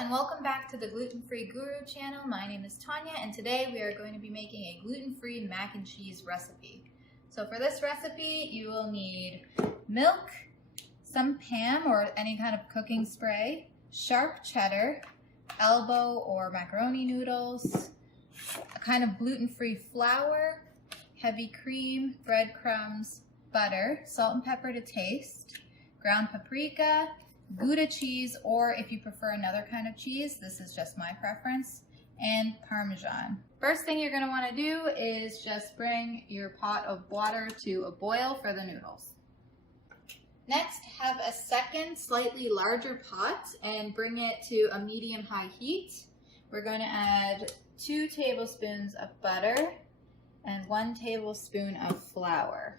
and welcome back to the Gluten-Free Guru channel. My name is Tanya and today we are going to be making a gluten-free mac and cheese recipe. So for this recipe you will need milk, some Pam or any kind of cooking spray, sharp cheddar, elbow or macaroni noodles, a kind of gluten-free flour, heavy cream, breadcrumbs, butter, salt and pepper to taste, ground paprika, Gouda cheese, or if you prefer another kind of cheese, this is just my preference, and Parmesan. First thing you're going to want to do is just bring your pot of water to a boil for the noodles. Next, have a second, slightly larger pot and bring it to a medium-high heat. We're going to add 2 tablespoons of butter and 1 tablespoon of flour.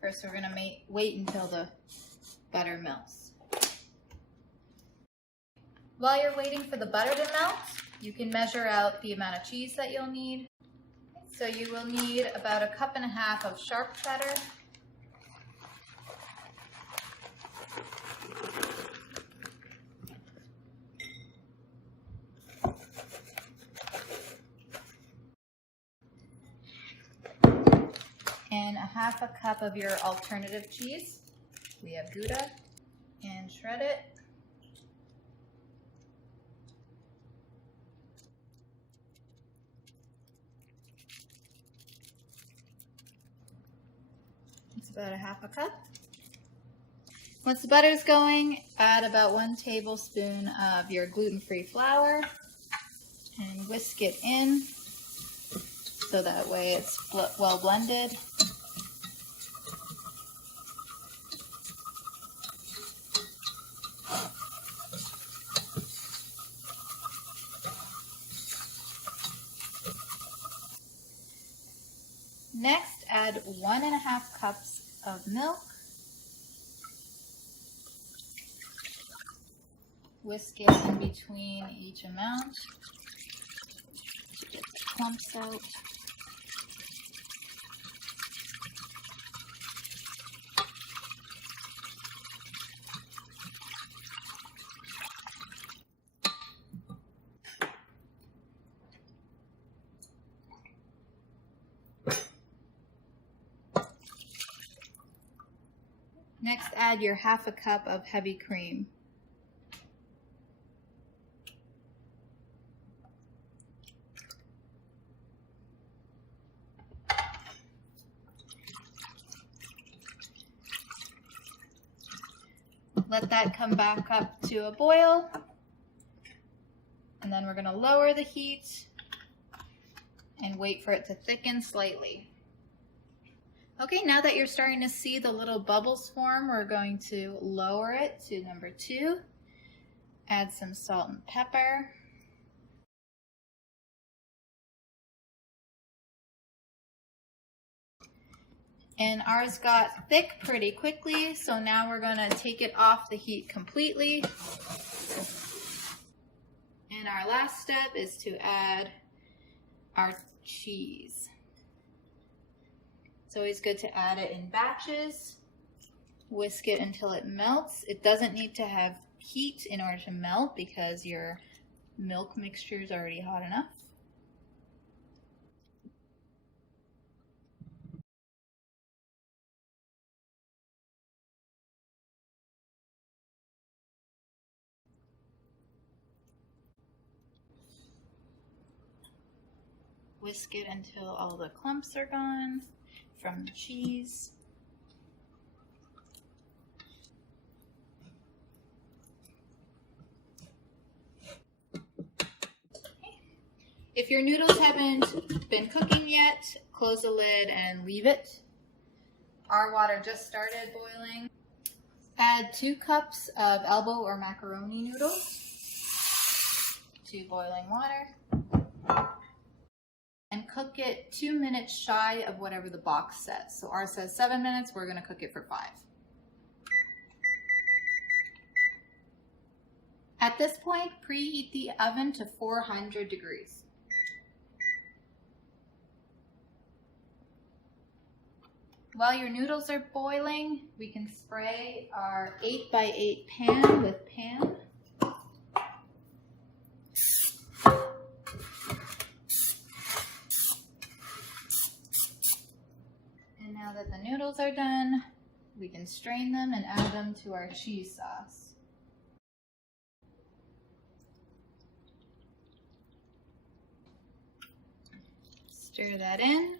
First, we're going to wait until the butter melts. While you're waiting for the butter to melt, you can measure out the amount of cheese that you'll need. So you will need about 1.5 cups of sharp cheddar, and 1/2 cup of your alternative cheese. We have Gouda, and shred it. It's about 1/2 cup. Once the butter is going, add about 1 tablespoon of your gluten-free flour and whisk it in so that way it's well blended. Next, add 1.5 cups of milk. Whisk it in between each amount to get the clumps out. Next, add your 1/2 cup of heavy cream. Let that come back up to a boil, and then we're going to lower the heat and wait for it to thicken slightly. Okay, now that you're starting to see the little bubbles form, we're going to lower it to number 2. Add some salt and pepper. And ours got thick pretty quickly, so now we're going to take it off the heat completely. And our last step is to add our cheese. It's always good to add it in batches. Whisk it until it melts. It doesn't need to have heat in order to melt because your milk mixture is already hot enough. Whisk it until all the clumps are gone from the cheese. Okay. If your noodles haven't been cooking yet, close the lid and leave it. Our water just started boiling. Add 2 cups of elbow or macaroni noodles to boiling water. And cook it 2 minutes shy of whatever the box says. So ours says 7 minutes, we're going to cook it for 5. At this point, preheat the oven to 400 degrees. While your noodles are boiling, we can spray our 8x8 pan with Pam. And now that the noodles are done, we can strain them and add them to our cheese sauce. Stir that in.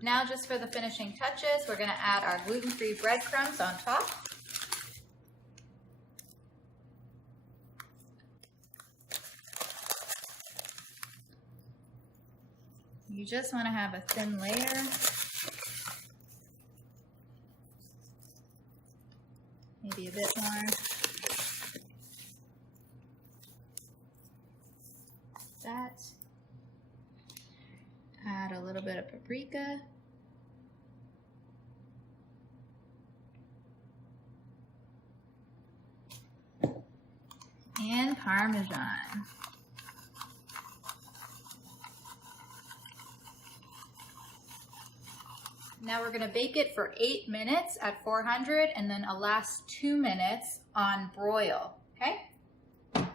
Now just for the finishing touches, we're going to add our gluten-free breadcrumbs on top. You just want to have a thin layer. Maybe a bit more. That. Add a little bit of paprika. And Parmesan. Now we're going to bake it for 8 minutes at 400 and then a last 2 minutes on broil, okay? Oh,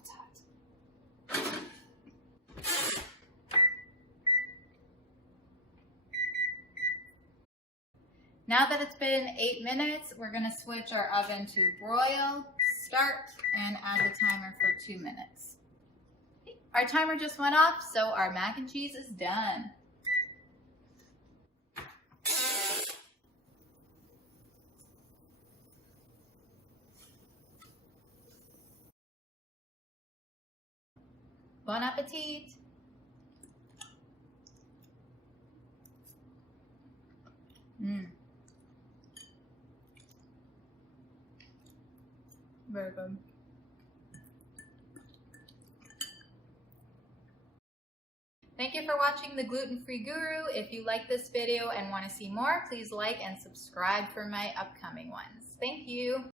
it's hot. Now that it's been 8 minutes, we're going to switch our oven to broil, start, and add the timer for 2 minutes. Our timer just went off, so our mac and cheese is done. Bon appetit! Very good. Thank you for watching The Gluten-Free Guru. If you like this video and want to see more, please like and subscribe for my upcoming ones. Thank you.